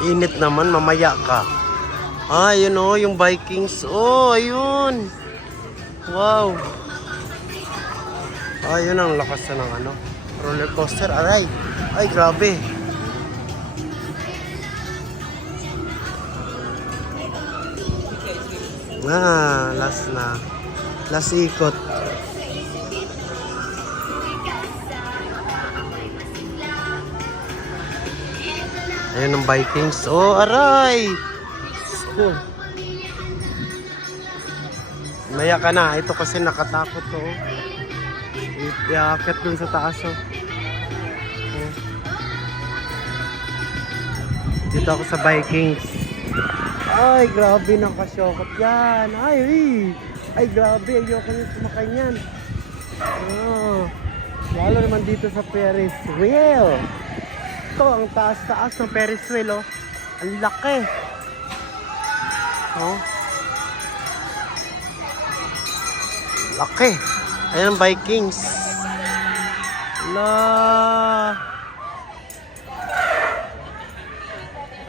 Init naman, mamaya ka. Ah, yun o, yung Vikings. Oh, ayun. Wow. Ah, yun ang lakas na ng ano. Roller coaster, aray. Ay, grabe. Ah, last na. Last ikot. Ayun ang Vikings. Oh, aray. Maya ka na. Ito kasi nakatakot to. Iakit dun sa taas. Oh. Dito ako sa Vikings. Ay, grabe, nakasyokot yan. Ay, grabe, ayoko nyo sumakay yan. Oh. Lalo naman dito sa Ferris wheel. Ito, ang taas-taas ng Ferris wheel, oh. Ang laki. Oh. Laki. Ayan ang Vikings. La.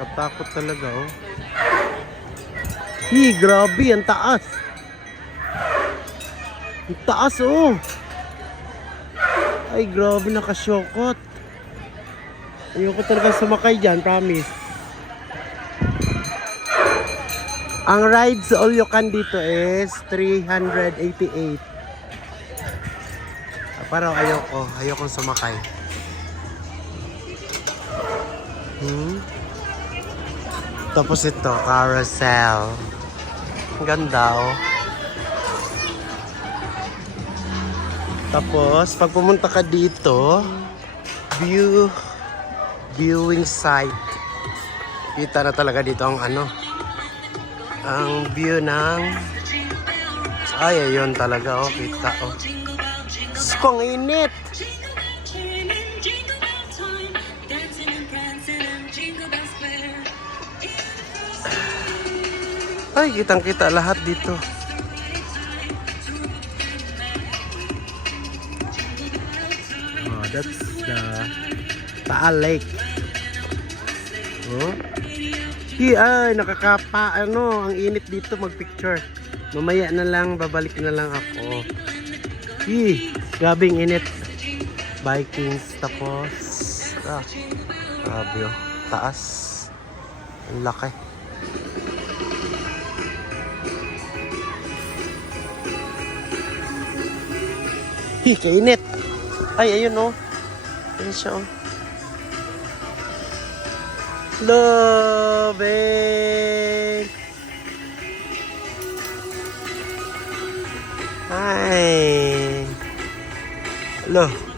Katakot talaga, oh. Grabe, ang taas. Ang taas, oh. Ay, grabe, nakasyokot. Ayoko talaga sumakay dyan, promise. Ang rides all you can dito is 388. Parang ayokong sumakay. Tapos ito, carousel. Ang ganda, oh. Tapos, pag pumunta ka dito, viewing site. Kita na talaga dito ang ano, ang view ng, ay, ayun talaga, oh, kita, oh. Skong init! Ay, kitang-kita lahat dito. Oh, that's the Taal Lake. Oh. Ay, nakakapa, ano, ang init dito magpicture. Mamaya na lang, babalik na lang ako. Grabing init. Vikings, tapos grabe, oh, taas. Ang laki. Kainit. Ay, ayun, oh. Ayun siya, oh. Love it. Hi. Hello.